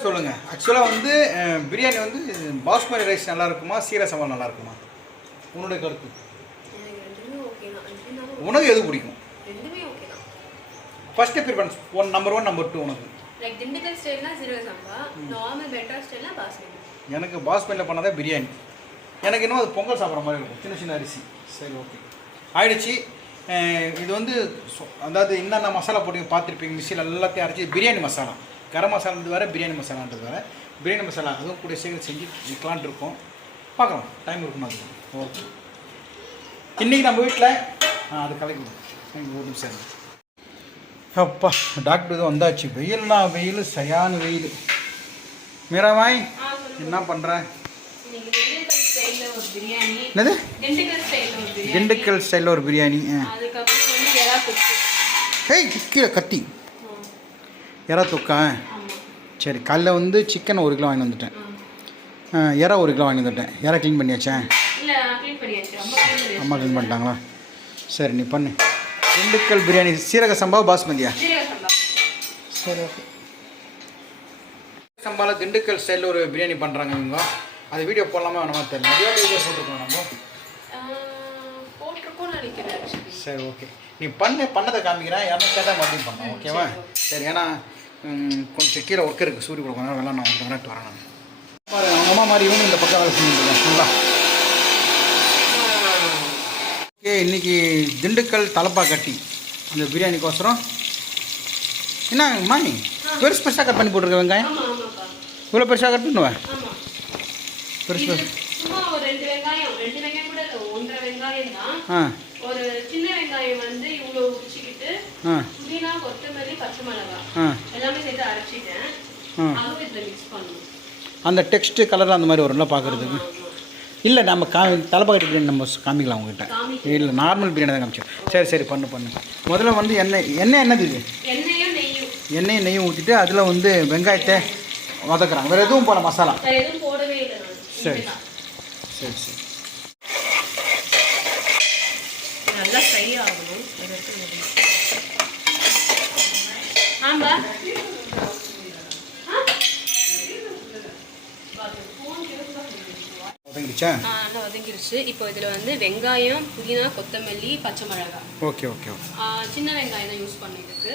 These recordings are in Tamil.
சொல்லுங்கள் ஆக்சுவலாக வந்து பிரியாணி வந்து பாஸ்மதி ரைஸ் நல்லா இருக்குமா சீரக சம்பா நல்லா இருக்குமா உன்னுடைய கருத்து. உனக்கு எது பிடிக்கும்? First preference one number one number two உனக்கு. லைக் திண்டுக்கல் ஸ்டைல்னா ஜீரக சம்பா நார்மல் பெட்டர் ஸ்டைல்னா பாஸ்மதி எனக்கு பாஸ்மதியில் பண்ணாதான் பிரியாணி. எனக்கு இன்னும் அது பொங்கல் சாப்பிட்ற மாதிரி இருக்கும். சின்ன சின்ன அரிசி. சரி ஓகே ஆயிடுச்சு. இது வந்து அதாவது என்னென்ன மசாலா போட்டு பார்த்துருப்பீங்க. மிக்சியில் எல்லாத்தையும் அரைச்சி பிரியாணி மசாலா. கரம் மசாலான்றது வேறு பிரியாணி மசாலான்றது வேறு. பிரியாணி மசாலா அதுவும் கூட சீக்கிரம் செஞ்சு விற்கலான்ட்டு இருக்கோம். பார்க்கலாம் டைம் இருக்கும் அது? ஓகே. இன்றைக்கி நம்ம வீட்டில் அது கலக்கி எங்கள் ஒரு நிமிஷம். அப்பா டாக்டர் இது வந்தாச்சு. வெயில்னா வெயில் சரியான வெயில். மீராமாய் என்ன பண்ணுற இன்னைக்கு திண்டுக்கல் ஸ்டைலில் ஒரு பிரியாணி. என்னது? திண்டுக்கல் ஸ்டைலில் ஒரு பிரியாணி. ஹேய் கீழே கத்தி. எறா தொக்கா? சரி காலைல வந்து சிக்கன் ஒரு கிலோ வாங்கி வந்துட்டேன். எறா ஒரு கிலோ வாங்கி வந்துட்டேன். எறா க்ளீன் பண்ணியாச்சா? இல்லை க்ளீன் பண்ணியாச்சு. அம்மா க்ளீன் பண்ணிட்டாங்களா? சரி நீ பண்ணு. திண்டுக்கல் பிரியாணி சீரக சம்பா பாஸ்மதியா? சரி ஓகே. சம்பாவில் திண்டுக்கல் ஸ்டைலில் ஒரு பிரியாணி பண்ணுறாங்க இவங்க. அது வீடியோ போடலாமா வேணாமா தெரியல. நிறைய வீடியோ போட்டிருக்கோம் நம்ம. போட்டிருக்கோம்னு நினைக்கிறேன் சரி ஓகே நீ பண்ணு பண்ணதை காமிக்கிறேன் யாரும் கேட்டால் மறுபடியும் பண்ணலாம் ஓகேவா சரி ஏன்னா கொஞ்சம் கீழே ஒர்க் இருக்குது சூரிய கொடுக்கணும் வேலை நான் கொஞ்சம் விளையாட்டு வரேன் நான் பாரு, அவங்க அம்மா மாதிரி இவனும் இந்த பக்கம் வேலை செஞ்சுருக்கேன் ஓகே இன்னைக்கு திண்டுக்கல் தலப்பா கட்டி இந்த பிரியாணிக்கோசரம். என்ன மாமி பெருசு பெருசாக கட் பண்ணி போட்டிருக்க வெங்காயம்? இவ்வளோ பெருசாக கட் பண்ணுவேன் பெருசு பெருசு. ஆ. ஒரு சின்ன வெங்காயம் வந்து இவ்வளோ உச்சிக்கிட்டு ஆ. புதினா கொத்தமல்லி பச்சை மிளகாய் எல்லாமே சேர்த்து அரைச்சிட்டேன். ஆ. அதுவும் இதில் மிக்ஸ் பண்ணணும். அந்த டெக்ஸ்ட்டு கலரில் அந்த மாதிரி வரும்ல பார்க்குறதுக்கு. இல்லை நம்ம கா தலைப்பாக்கட்டு பிரியாணி நம்ம காமிக்கலாம் உங்ககிட்ட. இல்லை நார்மல் பிரியாணி தான் காமிச்சோம். சரி சரி பண்ணு பண்ணு. முதல்ல வந்து எண்ணெய் எண்ணெய் என்னது இது? எண்ணெயும் நெய்யும். எண்ணெயும் நெய்யும் ஊற்றிட்டு அதில் வந்து வெங்காயத்தை வதக்குறாங்க. வேறு எதுவும் போல மசாலா? சரி. சரி சரி இது நல்லா ஃப்ரை ஆகணும். ஒரு இடத்துல. ஆம்பா. நல்லா வதங்கிருச்சு. இப்போ இதில் வந்து வெங்காயம் புதினா கொத்தமல்லி பச்சை மிளகாய். ஓகே ஓகே சின்ன வெங்காயம் தான் யூஸ் பண்ணிருக்கு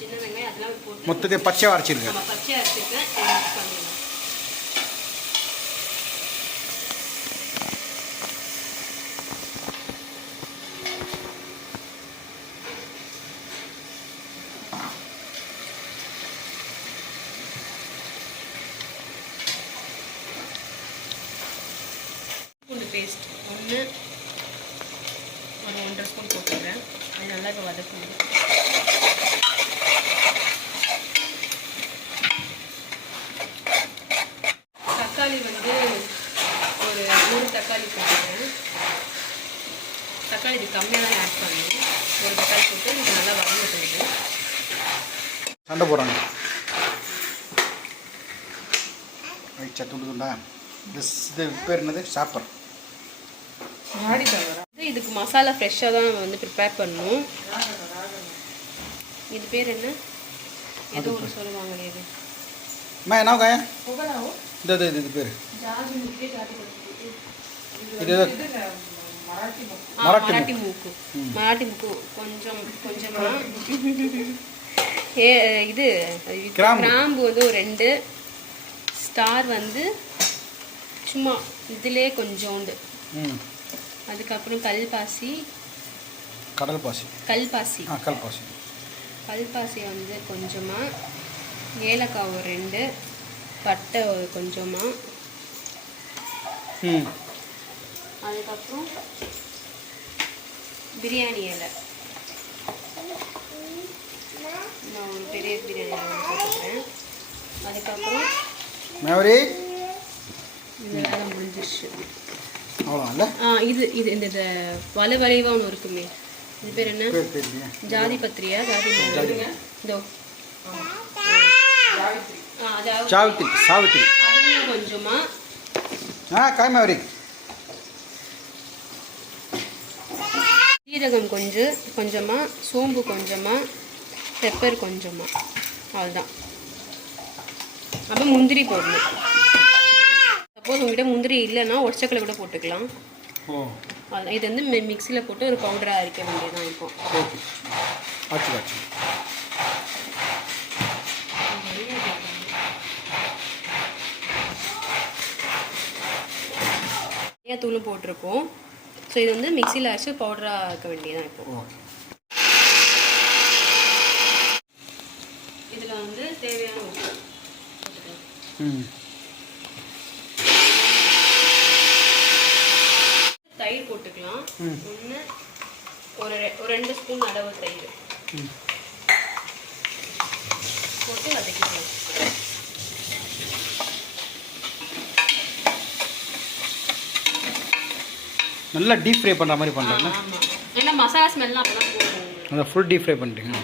சின்ன வெங்காயம் அதெல்லாம் போட்டு மொத்தத்தை பச்சையாக அரைச்சிருக்கேன் பச்சையாக அரைச்சிருக்கேன் இதை mix பேஸ்ட் ஒரு ஒன்றரை ஸ்பூன் போட்டுக்கிறேன் அது நல்லா இப்போ வதக்கணும் தக்காளி வந்து ஒரு மூணு தக்காளி போட்டுக்கிறேன் தக்காளி இது கம்மியாக தான் ஆட் பண்ணணும். ஒரு தக்காளி போட்டு இது நல்லா வதங்கிட்டு இருக்கு சண்டை போடுறாங்க. ரைட் துண்டு துண்டா? திஸ் இது பேர் என்னது? சாப்பர். இதுக்கு மசாலா ஃப்ரெஷ்ஷாக தான் நம்ம வந்து ப்ரிப்பேர் பண்ணணும். இது பேர் என்ன? ஏதோ ஒன்று சொல்லுவாங்களே இது. அம்மா என்ன காயா இந்த இது இது பேர். இது மராட்டி மூக்கு? மராட்டி மூக்கு. கொஞ்சம் கொஞ்சமா. ஏ இது கிராம்பு. கிராம்பு வந்து ஒரு ரெண்டு. ஸ்டார் வந்து சும்மா இதிலே கொஞ்சோண்டு. ம். அதுக்கப்புறம் கல்பாசி. கடல் பாசி கல்பாசி. ஆ கல் பாசி கல்பாசி வந்து கொஞ்சமாக ஏலக்காய் ஒரு ரெண்டு. பட்டை ஒரு கொஞ்சமாக ம். அதுக்கப்புறம் பிரியாணி இலை. நான் ஒரு பெரிய பிரியாணி இலை போட்டுக்கிறேன். அதுக்கப்புறம் வேலை முடிஞ்சிருச்சு. இது இது இந்த இந்த வலை வளைவாக ஒன்று இருக்குமே. இது பேர் என்ன? ஜாதி பத்திரியா? ஜாதி. இதோ. சாவித்திரி சாவித்திரி. அதுவும் கொஞ்சமாக ஆ காய் மேவரி சீரகம் கொஞ்சம். கொஞ்சமாக சோம்பு கொஞ்சமாக பெப்பர் கொஞ்சமாக அவ்வளோதான் அப்புறம் முந்திரி போடணும். சப்போஸ் உங்ககிட்ட முந்திரி இல்லைன்னா ஒற்சக்கலை கூட போட்டுக்கலாம். இது வந்து மிக்சியில் போட்டு ஒரு பவுடராக அரைக்க வேண்டியதுதான் இப்போ. ஓகே. ஆச்சு ஆச்சு. தூளும் போட்டிருக்கோம் ஸோ இது வந்து மிக்சியில் அரைச்சி பவுடராக ஆக்க வேண்டியதுதான் இப்போ. இதில் வந்து தேவையான உப்பு. ம். தயிர் போட்டுக்கலாம் ம். ஒன்று ஒரு ரெண்டு ஸ்பூன் அளவு தயிர். போட்டு வதக்கிக்கலாம் நல்லா டீப் ஃப்ரை பண்ணுற மாதிரி பண்ணுறேன் ஆமாம் ஏன்னா மசாலா ஸ்மெல்லாம் அப்போ தான் போகும் அதை ஃபுல் டீப் ஃப்ரை பண்ணிட்டீங்க.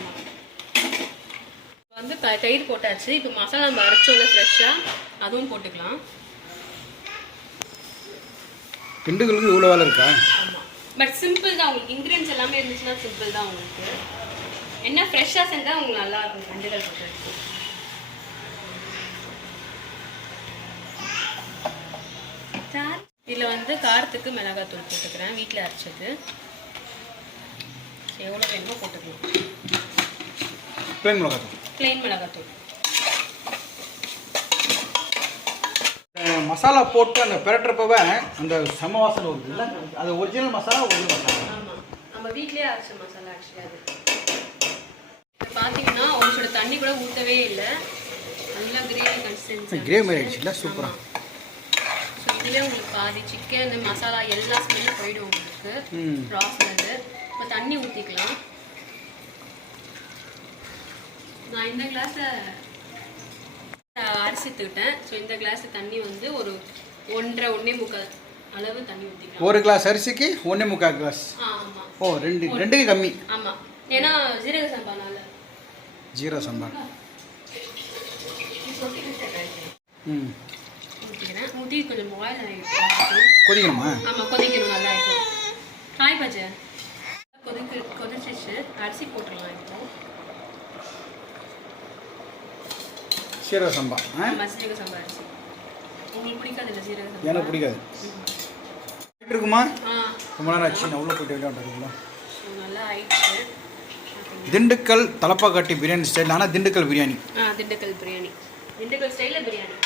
இப்போ வந்து தயிர் போட்டாச்சு. இப்போ மசாலா நம்ம அரைச்சோல ஃப்ரெஷ்ஷாக அதுவும் போட்டுக்கலாம். திண்டுக்கலுக்கு இவ்வளோ வேலை இருக்கா? பட் சிம்பிள் தான் உங்களுக்கு. இன்க்ரீடியன்ஸ் எல்லாமே இருந்துச்சுன்னா சிம்பிள் தான் உங்களுக்கு. என்ன ஃப்ரெஷ்ஷாக செஞ்சால் உங்களுக்கு நல்லா இருக்கும். கண்டிப்பாக போட்டு இதில் வந்து காரத்துக்கு மிளகாத்தூள் போட்டுக்கிறேன். வீட்டில் அரைச்சது. எவ்வளோ வேணுமோ போட்டுக்கலாம். பிளேன் மிளகாத்தூள். ப்ளெயின் மிளகாத்தூள். மசாலா போட்டு அந்த பிரட்டுறப்பவே அந்த சம வாசனை வருது. இல்லை அது ஒரிஜினல் மசாலா ஒரிஜினல் மசாலா. நம்ம வீட்லயே அரைச்ச மசாலா ஆக்சுவலி அது. இப்போ பார்த்தீங்கன்னா ஒரு சில தண்ணி கூட ஊற்றவே இல்லை. நல்லா கிரேவி கன்சிஸ்டன்சி கிரேவி மாதிரி ஆயிடுச்சு இல்லை சூப்பராக ஸோ இதுலேயே உங்களுக்கு பாதி சிக்கன் மசாலா எல்லா ஸ்மெல்லும் போயிடும் உங்களுக்கு. ம். ரா ஸ்மெல்லு இப்போ தண்ணி ஊற்றிக்கலாம் நான் இந்த கிளாஸில் அரிசி எடுத்துக்கிட்டேன் ஸோ இந்த கிளாஸ் தண்ணி வந்து ஒரு ஒன்றரை ஒன்றே முக்கால் அளவு தண்ணி ஊற்றிக்கலாம் ஒரு கிளாஸ் அரிசிக்கு ஒன்றே முக்கால் கிளாஸ் ஓ ரெண்டு ரெண்டுக்கு கம்மி. ஆமாம் ஏன்னா ஜீரக சம்பானால. ஜீரோ சம்பா. ம். ஊற்றிக்கிறேன் ஊற்றி கொஞ்சம் பாயில் கொதிக்கணுமா? ஆமாம் கொதிக்கணும் நல்லா இருக்கும் காய் பஜை கொதிக்கு கொதிச்சிச்சு. அரிசி போட்டுடலாம் இப்போ. சீரக சம்பா சீரக சம்பா உங்களுக்கு பிடிக்காது இல்லை சீரக சம்பா எனக்கு பிடிக்காது. இருக்குமா? ரொம்ப நேரம் ஆச்சு நான் உள்ள போயிட்டு விளையாண்டுருக்குங்களா நல்லா ஆயிடுச்சு. திண்டுக்கல் தலப்பாக்கட்டி பிரியாணி ஸ்டைல் ஆனால் திண்டுக்கல் பிரியாணி. திண்டுக்கல் பிரியாணி. திண்டுக்கல் ஸ்டைலில் பிரியாணி.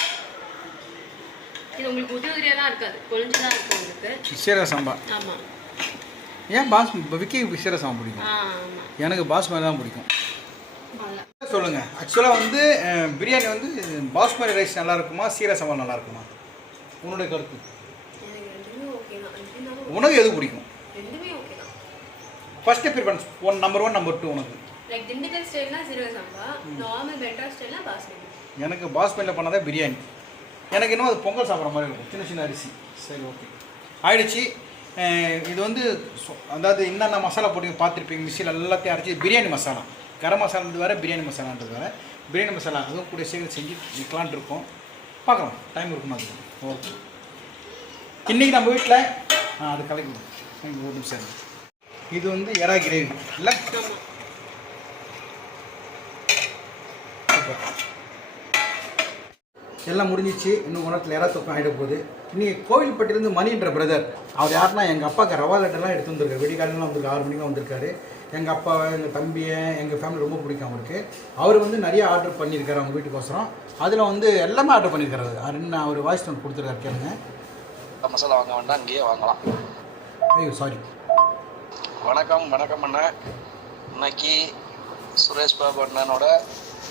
இது உங்களுக்கு உதிரி உதிரியாக தான் இருக்காது கொஞ்சம் தான் இருக்கும் உங்களுக்கு. சீரக சம்பா ஆமாம் ஏன் பாஸ் விக்கி சீரக சம்பா பிடிக்கும்? எனக்கு பாஸ்மதி தான் பிடிக்கும். சொல்லுங்க. ஆக்சுவலாக வந்து பிரியாணி வந்து பாஸ்மதி ரைஸ் நல்லா இருக்குமா சீரக சம்பா நல்லா இருக்குமா உன்னுடைய கருத்து. உனக்கு எது பிடிக்கும்? First preference one number one number two உனக்கு. லைக் திண்டுக்கல் ஸ்டைல்னா சீரக சம்பா நார்மல் பெட்டர் ஸ்டைல்னா பாஸ்மதி. எனக்கு பாஸ்மதியில் பண்ணதே பிரியாணி. எனக்கு இன்னும் அது பொங்கல் சாப்பிட்ற மாதிரி இருக்கும். சின்ன சின்ன அரிசி. சரி ஓகே ஆயிடுச்சு. இது வந்து அதாவது என்னென்ன மசாலா போட்டு பார்த்துருப்பீங்க மிக்சியில் எல்லாத்தையும் அரைச்சி பிரியாணி மசாலா. கரம் மசாலான்றது வேறு பிரியாணி மசாலான்றது வேறு. பிரியாணி மசாலா அதுவும் கூட சேர்ந்து செஞ்சு விற்கலான்ட்டு இருக்கோம் பார்க்கலாம் டைம் இருக்குமா அது? ஓகே. இன்றைக்கி நம்ம வீட்டில் ஆ அது கலக்கி ஒரு நிமிஷம் இது வந்து எறா கிரேவி இல்லை? எல்லாம் முடிஞ்சிச்சு. இன்னும் உணத்தில் எறா தூக்கம் ஆகிட போகுது. இன்னைக்கு கோவில்பட்டிலேருந்து மணின்ற பிரதர் அவர் யாருன்னா எங்கள் அப்பாவுக்கு ரவா லட்டெல்லாம் எடுத்து வந்திருக்காரு. வெடிக்காலெலாம் வந்திருக்கு ஆறு மணிக்கு வந்திருக்காரு. எங்கள் அப்பாவை எங்கள் தம்பியை எங்கள் ஃபேமிலி ரொம்ப பிடிக்கும் அவருக்கு. அவர் வந்து நிறைய ஆர்டர் பண்ணியிருக்காரு அவங்க வீட்டுக்கோசரம். அதில் வந்து எல்லாமே ஆர்டர் பண்ணியிருக்காரு. என்ன அவர் வாய்ஸ் நோட் கொடுத்துருக்காரு கேளுங்க. மசாலா வாங்க வேண்டாம் இங்கேயே வாங்கலாம். ஐயோ சாரி வணக்கம் வணக்கம் அண்ணன் இன்னைக்கு சுரேஷ் பாபு அண்ணனோட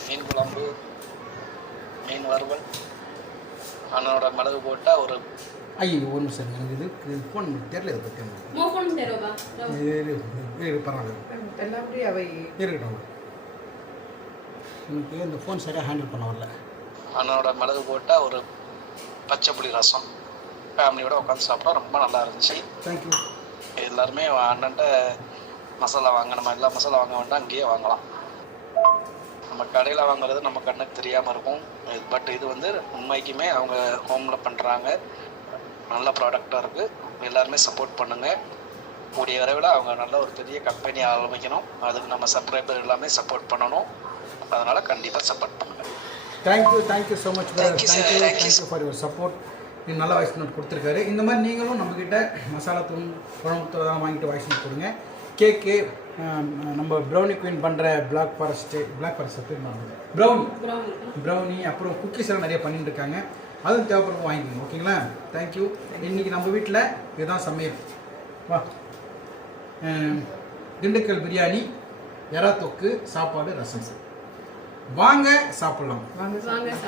மீன் குழம்பு மீன் வறுவல். அண்ணனோட மிளகு போட்ட ஒரு ஐயோ ஒரு நிமிஷம் எனக்கு இது இது ஃபோன் தெரியல இதை பற்றி பரவாயில்ல. இருக்கட்டும். எனக்கு இந்த ஃபோன் சரியாக ஹேண்டில் பண்ண வரல. அண்ணனோட மிளகு போட்ட ஒரு பச்சை புளி ரசம். ஃபேமிலியோட உட்காந்து சாப்பிட்டா ரொம்ப நல்லா இருந்துச்சு. தேங்க்யூ எல்லாருமே அண்ணன்ட்ட மசாலா வாங்கணும்? எல்லா மசாலா வாங்க வேண்டாம் இங்கேயே வாங்கலாம். நம்ம கடையில் வாங்குறது நம்ம கண்ணுக்கு தெரியாமல் இருக்கும். பட் இது வந்து உண்மைக்குமே அவங்க ஹோமில் பண்ணுறாங்க நல்ல ப்ராடக்டாக இருக்குது எல்லாருமே சப்போர்ட் பண்ணுங்கள் கூடிய விரைவில் அவங்க நல்ல ஒரு பெரிய கம்பெனி ஆரம்பிக்கணும். அதுக்கு நம்ம சப்ஸ்கிரைபர் எல்லாமே சப்போர்ட் பண்ணணும். அதனால் கண்டிப்பாக சப்போர்ட் பண்ணுங்கள் thank you thank you so much. Thank you Thank you, thank you for your support நீங்கள் நல்ல வாய்ஸ் நோட் கொடுத்துருக்காரு. இந்த மாதிரி நீங்களும் நம்மக்கிட்ட மசாலா தூள் குழம்பு தூள் வாங்கிட்டு வாய்ஸ் நோட் கொடுங்க. கேக்கு நம்ம ப்ரௌனி குயின் பண்ணுற பிளாக் ஃபாரஸ்ட்டு பிளாக் ஃபாரஸ்ட் பேர் ப்ரௌனி ப்ரௌனி அப்புறம் குக்கீஸ் எல்லாம் நிறைய பண்ணிட்டு இருக்காங்க. அதுவும் தேவைப்படும் வாங்கிக்கோங்க ஓகேங்களா தேங்க்யூ இன்னைக்கு நம்ம வீட்டில் இதுதான் சமையல். வா. திண்டுக்கல் பிரியாணி எறா தொக்கு சாப்பாடு ரசம். வாங்க சாப்பிட்லாம். வாங்க சாப்பிடலாம்.